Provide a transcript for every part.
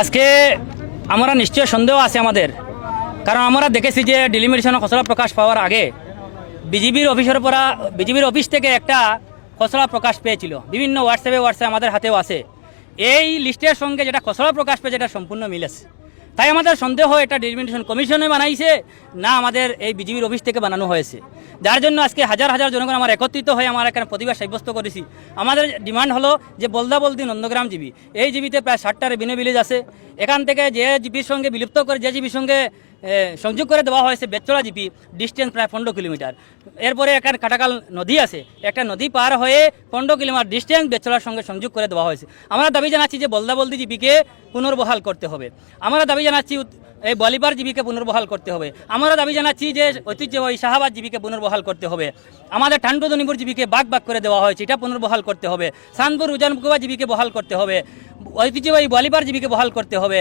আজকে আমরা নিশ্চয় সন্দেহ আছে আমাদের কারণ আমরা দেখেছি যে ডিলিমিটেশনের খসড়া প্রকাশ পাওয়ার আগে বিজিবির অফিসের পরা বিজিবির অফিস থেকে একটা খসড়া প্রকাশ পেয়েছিল বিভিন্ন হোয়াটসঅ্যাপে হোয়াটসঅ্যাপ আমাদের হাতেও আছে এই লিস্টের সঙ্গে যেটা খসড়া প্রকাশ পেয়েছে এটা সম্পূর্ণ মিল আছে তাই আমাদের সন্দেহ এটা ডিলিমিটেশন কমিশনে বানাইছে, না আমাদের এই বিজিবির অফিস থেকে বানানো হয়েছে। যার জন্য আজকে হাজার হাজার জনগণ আমার একত্রিত হয়ে আমার এখানে প্রতিবাদ সাব্যস্ত করেছি। আমাদের ডিমান্ড হলো যে বলদা বলদি নন্দগ্রাম জিবি। এই জিবিতে প্রায় ষাটটার বিনে বিলেজ আছে। এখান থেকে যে জিপির সঙ্গে বিলুপ্ত করে, যে জিবির সঙ্গে সংযোগ করে দেওয়া হয়েছে বেচড়া জিপি ডিস্টেন্স প্রায় পনেরো কিলোমিটার। এরপরে এখানে কাটাকাল নদী আছে, একটা নদী পার হয়ে পনেরো কিলোমিটার ডিস্টেন্স বেচড়ার সঙ্গে সংযোগ করে দেওয়া হয়েছে। আমরা দাবি জানাচ্ছি যে বলদা বলদি জিপিকে পুনর্বহাল করতে হবে। আমরা দাবি জানাচ্ছি এই বলিবার জীবিকে পুনর্বহাল করতে হবে। আমরা দাবি জানাচ্ছি যে ঐতিহ্যবাহী শাহাবাদ জীবিকে পুনর্বহাল করতে হবে। আমাদের ঠান্ডুদনিপুর জীবিকে বাগ বাগ করে দেওয়া হয়েছে, এটা পুনর্বহাল করতে হবে। সানপুর উজানকুবা জীবিকে বহাল করতে হবে। ঐতিহ্যবাহী বলিবার জীবিকে বহাল করতে হবে।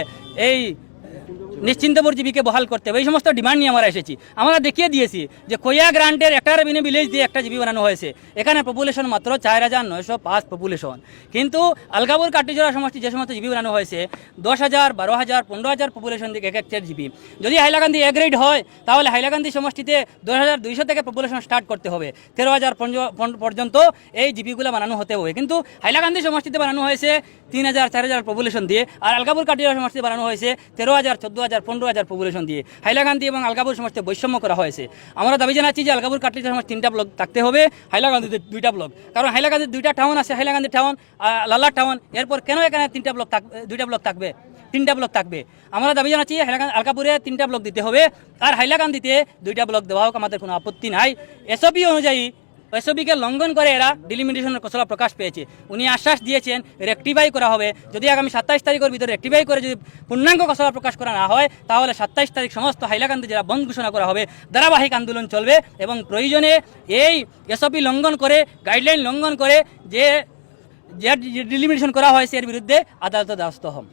এই নিশ্চিন্তপুর জীবিকে বহাল করতে হবে। এই সমস্ত ডিমান্ড নিয়ে আমরা এসেছি। আমরা দেখিয়ে দিয়েছি যে কোয়া গ্রান্টের একটা রেভিনিউ ভিলেজ দিয়ে একটা জিবি বানানো হয়েছে। এখানে পপুলেশন মাত্র চার হাজার নয়শো পাঁচ পপুলেশন কিন্তু আলগাপুর কাটিজোড়া সমষ্টি যে সমস্ত জিবি বানানো হয়েছে, দশ হাজার, বারো হাজার, পনেরো হাজার পপুলেশন দিকে এক একটা জিবি। যদি হাইলাকান্দি এ গ্রেড হয়, তাহলে হাইলাকান্দি সমষ্টিতে দশ হাজার দুইশো থেকে পপুলেশন স্টার্ট করতে হবে। তেরো হাজার পর্যন্ত এই জিবিগুলো বানানো হতে হবে। কিন্তু হাইলাকান্দি সমষ্টিতে বানানো হয়েছে তিন হাজার, চার হাজার পপুলেশন দিয়ে, আর আলগাপুর কাটিজোড়া সমষ্টিতে বানানো হয়েছে তেরো হাজার, চোদ্দ হাজার, পনেরো হাজার পপুলেশন দিয়ে। হাইলাকান্দি এবং আলগাপুর সমষ্টিতে বৈষম্য করা হয়েছে। আমরা দাবি জানাচ্ছি যে আলগাপুর কাটিজোড়া সমষ্টি তিনটা ব্লক থাকতে হবে হাইলাকান্দিতে দুইটা ব্লক কারণ হাইলাকান্দির দুইটা টাউন আছে হাইলাকান্দি টাউন লাল্লা টাউন এরপর কেন এখানে তিনটা ব্লক থাকবে দুইটা ব্লক থাকবে? তিনটা ব্লক থাকবে। আমরা দাবি জানাচ্ছি আলকাপুরে তিনটা ব্লক দিতে হবে। আর হাইলাকান্দিতে দুইটা ব্লক দেওয়া হোক, আমাদের কোনো আপত্তি নাই। এসপি অনুযায়ী এসবিকে লঙ্ঘন করে এরা ডিলিমিটেশনের খসড়া প্রকাশ পেয়েছে। উনি আশ্বাস দিয়েছেন রেকটিফাই করা হবে। যদি আগামী সাতাইশ তারিখের ভিতরে রেকটিফাই করে যদি পূর্ণাঙ্গ খসড়া প্রকাশ করা না হয় তাহলে সাতাইশ তারিখ সমস্ত হাইলাকান্দি জেলা বন্ধ ঘোষণা করা হবে। ধারাবাহিক আন্দোলন চলবে এবং প্রয়োজনে এই এসপি লঙ্ঘন করে গাইডলাইন লঙ্ঘন করে যে যে ডিলিমিটেশন করা হয়েছে এর বিরুদ্ধে আদালতে দ্বারস্থ হম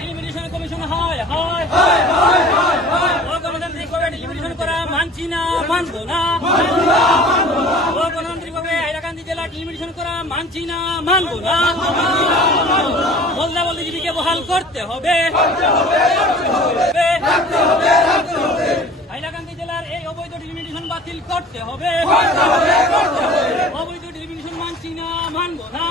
ডিলিমিটেশন কমিশন হয় হয় গণতান্ত্রিকভাবে ডিলিমিটেশন করা মানছি না মানবো না গণতান্ত্রিকভাবে হাইলাকান্দি জেলা ডিলিমিটেশন করা মানছি না মানবো না বলদা বলদি জীবিকে বহাল করতে হবে। হাইলাকান্দি জেলার এই অবৈধ ডিলিমিটেশন বাতিল করতে হবে। অবৈধ ডিলিমিটেশন মানছি না মানবো না